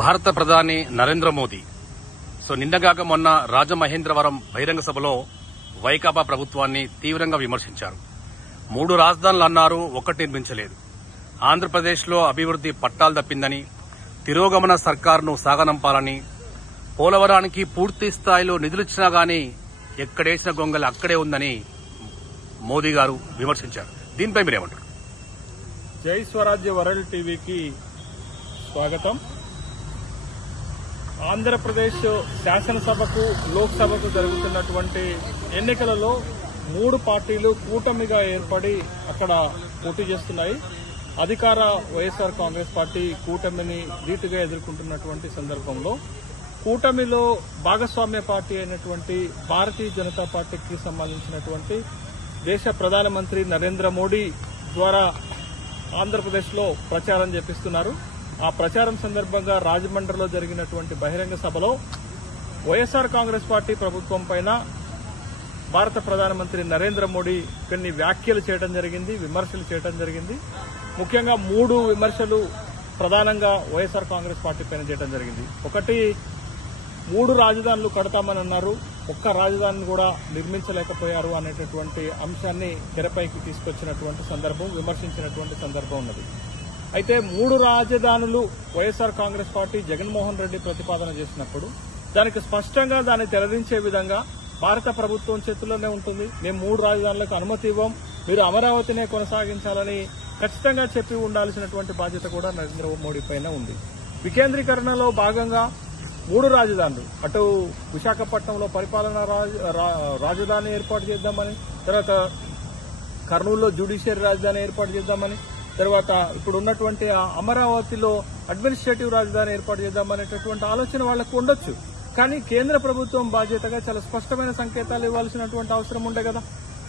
భారత ప్రధాని నరేంద్ర మోదీ నిన్నగాక మొన్న రాజమహేంద్రవరం బహిరంగ సభలో వైకాపా ప్రభుత్వాన్ని తీవ్రంగా విమర్శించారు. 3 రాజధానులు అన్నారు, ఒక్కటి నిర్మించలేదు. ఆంధ్రప్రదేశ్లో అభివృద్ది పట్టాలు తప్పిందని, తిరోగమన సర్కారును సాగనంపాలని, పోలవరానికి పూర్తి స్థాయిలో నిధులిచ్చినా గానీ ఎక్కడేసిన గొంగలి అక్కడే ఉందని మోదీ గారు విమర్శించారు. దీనిపై మీరేమంటారు? జై స్వరాజ్య వరల్డ్ టీవీకి స్వాగతం. ఆంధ్రప్రదేశ్ శాసనసభకు, లోక్సభకు జరుగుతున్నటువంటి ఎన్నికలలో 3 పార్టీలు కూటమిగా ఏర్పడి అక్కడ పోటీ చేస్తున్నాయి. అధికార వైఎస్ఆర్ కాంగ్రెస్ పార్టీ కూటమిని ధీటుగా ఎదుర్కొంటున్నటువంటి సందర్భంలో కూటమిలో భాగస్వామ్య పార్టీ అయినటువంటి భారతీయ జనతా పార్టీకి సంబంధించినటువంటి దేశ ప్రధానమంత్రి నరేంద్ర మోడీ ద్వారా ఆంధ్రప్రదేశ్లో ప్రచారం చేపిస్తున్నారు. ఆ ప్రచారం సందర్భంగా రాజమండ్రిలో జరిగినటువంటి బహిరంగ సభలో వైఎస్ఆర్ కాంగ్రెస్ పార్టీ ప్రభుత్వం పైన భారత ప్రధానమంత్రి నరేంద్ర మోడీ కొన్ని వ్యాఖ్యలు చేయడం జరిగింది, విమర్శలు చేయడం జరిగింది. ముఖ్యంగా 3 విమర్శలు ప్రధానంగా వైఎస్ఆర్ కాంగ్రెస్ పార్టీ పైన చేయడం జరిగింది. ఒకటి, 3 రాజధానులు కడతామని అన్నారు, ఒక్క రాజధానిని కూడా నిర్మించలేకపోయారు అనేటటువంటి అంశాన్ని తెరపైకి తీసుకొచ్చినటువంటి సందర్భం, విమర్శించినటువంటి సందర్భం ఉన్నది. అయితే 3 రాజధానులు వైఎస్ఆర్ కాంగ్రెస్ పార్టీ జగన్మోహన్ రెడ్డి ప్రతిపాదన చేసినప్పుడు దానికి స్పష్టంగా దాన్ని తెరదించే విధంగా భారత ప్రభుత్వం చేతుల్లోనే ఉంటుంది, మేము 3 రాజధానులకు అనుమతి ఇవ్వం, మీరు అమరావతినే కొనసాగించాలని ఖచ్చితంగా చెప్పి ఉండాల్సినటువంటి బాధ్యత కూడా నరేంద్ర మోడీ పైన ఉంది. వికేంద్రీకరణలో భాగంగా 3 రాజధానులు, అటు విశాఖపట్నంలో పరిపాలనా రాజధాని ఏర్పాటు చేద్దామని, తర్వాత కర్నూలులో జ్యుడిషియరీ రాజధాని ఏర్పాటు చేద్దామని, తర్వాత ఇప్పుడు ఉన్నటువంటి అమరావతిలో అడ్మినిస్ట్రేటివ్ రాజధాని ఏర్పాటు చేద్దామనేటటువంటి ఆలోచన వాళ్లకు ఉండొచ్చు. కానీ కేంద్ర ప్రభుత్వం బాధ్యతగా చాలా స్పష్టమైన సంకేతాలు ఇవ్వాల్సినటువంటి అవసరం ఉండే కదా.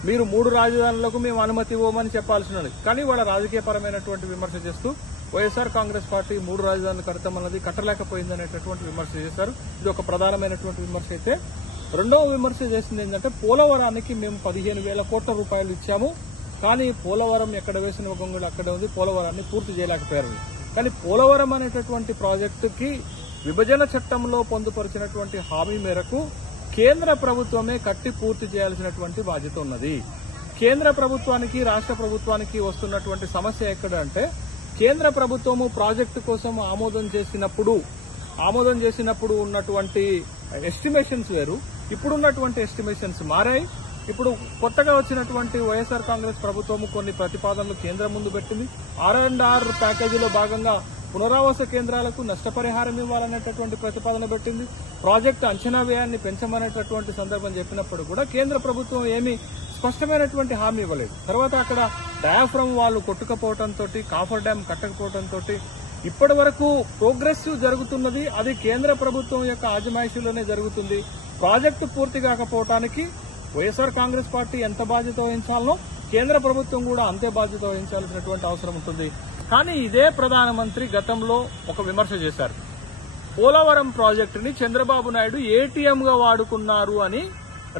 మీరు 3 రాజధానులకు మేము అనుమతి ఇవ్వమని చెప్పాల్సినది. కానీ వాళ్ళ రాజకీయపరమైనటువంటి విమర్శ చేస్తూ వైఎస్ఆర్ కాంగ్రెస్ పార్టీ 3 రాజధానులు కడతామన్నది కట్టలేకపోయిందనేటటువంటి విమర్శ చేశారు. ఇది ఒక ప్రధానమైనటువంటి విమర్శ. అయితే రెండవ విమర్శ చేసింది ఏంటంటే, పోలవరానికి మేము 15,000 కోట్ల రూపాయలు ఇచ్చాము, కానీ పోలవరం ఎక్కడ వేసిన గొంగళి అక్కడే ఉంది, పోలవరాన్ని పూర్తి చేయలేకపోయారు. కానీ పోలవరం అనేటటువంటి ప్రాజెక్టుకి విభజన చట్టంలో పొందుపరిచినటువంటి హామీ మేరకు కేంద్ర ప్రభుత్వమే కట్టి పూర్తి చేయాల్సినటువంటి బాధ్యత ఉన్నది. కేంద్ర ప్రభుత్వానికి, రాష్ట్ర ప్రభుత్వానికి వస్తున్నటువంటి సమస్య ఎక్కడ అంటే, కేంద్ర ప్రభుత్వము ప్రాజెక్టు కోసం ఆమోదం చేసినప్పుడు ఉన్నటువంటి ఎస్టిమేషన్స్ వేరు, ఇప్పుడున్నటువంటి ఎస్టిమేషన్స్ మారాయి. ఇప్పుడు కొత్తగా వచ్చినటువంటి వైఎస్ఆర్ కాంగ్రెస్ ప్రభుత్వం కొన్ని ప్రతిపాదనలు కేంద్రం ముందు పెట్టింది. R&R ప్యాకేజీలో భాగంగా పునరావాస కేంద్రాలకు నష్టపరిహారం ఇవ్వాలనేటటువంటి ప్రతిపాదన పెట్టింది. ప్రాజెక్టు అంచనా వ్యయాన్ని పెంచమనేటటువంటి సందర్భం చెప్పినప్పుడు కూడా కేంద్ర ప్రభుత్వం ఏమీ స్పష్టమైనటువంటి హామీ ఇవ్వలేదు. తర్వాత అక్కడ డయాఫ్రమ్ వాళ్ళు కొట్టుకపోవడంతో, కాఫర్ డ్యాం కట్టకపోవడంతో ఇప్పటి వరకు ప్రోగ్రెస్ జరుగుతున్నది. అది కేంద్ర ప్రభుత్వం యొక్క ఆజమాయిషీలోనే జరుగుతుంది. ప్రాజెక్టు పూర్తి కాకపోవటానికి వైఎస్ఆర్ కాంగ్రెస్ పార్టీ ఎంత బాధ్యత వహించాలనో కేంద్ర ప్రభుత్వం కూడా అంతే బాధ్యత వహించాల్సినటువంటి అవసరం ఉంటుంది. కానీ ఇదే ప్రధానమంత్రి గతంలో ఒక విమర్శ చేశారు. పోలవరం ప్రాజెక్టుని చంద్రబాబు నాయుడు ఏటీఎంగా వాడుకున్నారు అని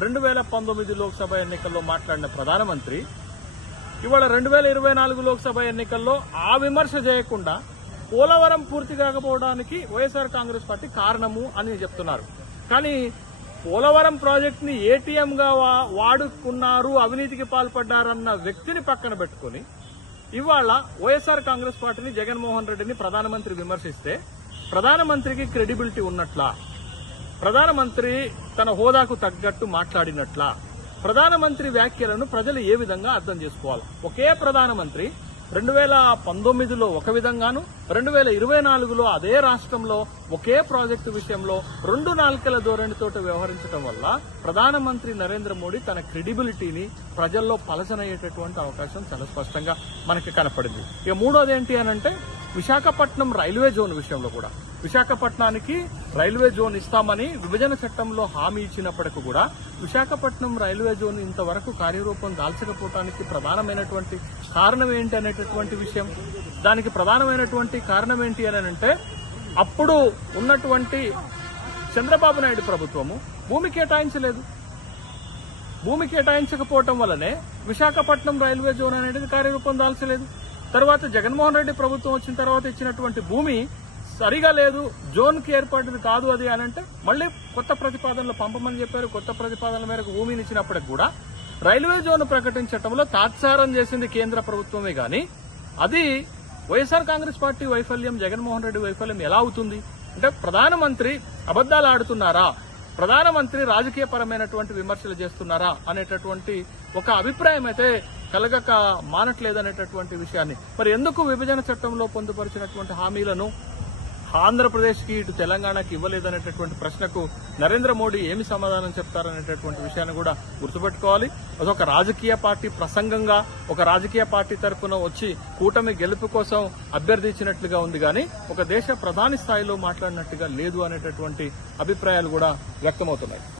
2019 లోక్సభ ఎన్నికల్లో మాట్లాడిన ప్రధానమంత్రి ఇవాళ 2024 లోక్సభ ఎన్నికల్లో ఆ విమర్శ చేయకుండా పోలవరం పూర్తి కాకపోవడానికి వైఎస్ఆర్ కాంగ్రెస్ పార్టీ కారణము అని చెప్తున్నారు. కానీ పోలవరం ప్రాజెక్టుని ఏటీఎంగా వాడుకున్నారు, అవినీతికి పాల్పడ్డారన్న వ్యక్తిని పక్కన పెట్టుకుని ఇవాళ వైఎస్ఆర్ కాంగ్రెస్ పార్టీని, జగన్మోహన్ రెడ్డిని ప్రధానమంత్రి విమర్శిస్తే ప్రధానమంత్రికి క్రెడిబిలిటీ ఉన్నట్లా? ప్రధానమంత్రి తన హోదాకు తగ్గట్టు మాట్లాడినట్లా? ప్రధానమంత్రి వ్యాఖ్యలను ప్రజలు ఏ విధంగా అర్థం చేసుకోవాలి? ఒకే ప్రధానమంత్రి 2019లో ఒక విధంగాను, 2024లో అదే రాష్ట్రంలో ఒకే ప్రాజెక్టు విషయంలో 2 నాల్కల ధోరణితో వ్యవహరించడం వల్ల ప్రధానమంత్రి నరేంద్ర మోడీ తన క్రెడిబిలిటీని ప్రజల్లో పలసనయ్యేటటువంటి అవకాశం చాలా స్పష్టంగా మనకి కనపడింది. ఇక మూడోది ఏంటి అనంటే, విశాఖపట్నం రైల్వే జోన్ విషయంలో కూడా విశాఖపట్నానికి రైల్వే జోన్ ఇస్తామని విభజన చట్టంలో హామీ ఇచ్చినప్పటికీ కూడా విశాఖపట్నం రైల్వే జోన్ ఇంతవరకు కార్యరూపం దాల్చకపోవడానికి ప్రధానమైనటువంటి కారణం ఏంటి అనేటటువంటి విషయం. దానికి ప్రధానమైనటువంటి కారణం ఏంటి అని అంటే, అప్పుడు ఉన్నటువంటి చంద్రబాబు నాయుడు ప్రభుత్వము భూమి కేటాయించలేదు. భూమి కేటాయించకపోవటం వల్లనే విశాఖపట్నం రైల్వే జోన్ అనేది కార్యరూపం దాల్చలేదు. తర్వాత జగన్మోహన్ రెడ్డి ప్రభుత్వం వచ్చిన తర్వాత ఇచ్చినటువంటి భూమి సరిగా లేదు, జోన్ కి ఏర్పడింది కాదు అది అని అంటే మళ్లీ కొత్త ప్రతిపాదనలు పంపమని చెప్పారు. కొత్త ప్రతిపాదనల మేరకు భూమిని ఇచ్చినప్పటికి కూడా రైల్వే జోన్ ప్రకటించడంలో తాత్సారం చేసింది కేంద్ర ప్రభుత్వమే గాని అది వైఎస్ఆర్ కాంగ్రెస్ పార్టీ వైఫల్యం, జగన్మోహన్ రెడ్డి వైఫల్యం ఎలా అవుతుంది అంటే ప్రధానమంత్రి అబద్దాలు ఆడుతున్నారా, ప్రధానమంత్రి రాజకీయపరమైనటువంటి విమర్శలు చేస్తున్నారా అనేటటువంటి ఒక అభిప్రాయం అయితే కలగక మానట్లేదనేటటువంటి విషయాన్ని, మరి ఎందుకు విభజన చట్టంలో పొందుపరిచినటువంటి హామీలను ఆంధ్రప్రదేశ్ కి ఇటు తెలంగాణకి ఇవ్వలేదనేటటువంటి ప్రశ్నకు నరేంద్ర మోడీ ఏమి సమాధానం చెప్తారనేటటువంటి విషయాన్ని కూడా గుర్తుపెట్టుకోవాలి. అదొక రాజకీయ పార్టీ ప్రసంగంగా ఒక రాజకీయ పార్టీ తరఫున వచ్చి కూటమి గెలుపు కోసం అభ్యర్థించినట్లుగా ఉంది కానీ ఒక దేశ ప్రధాని స్థాయిలో మాట్లాడినట్టుగా లేదు అనేటటువంటి అభిప్రాయాలు కూడా వ్యక్తమవుతున్నాయి.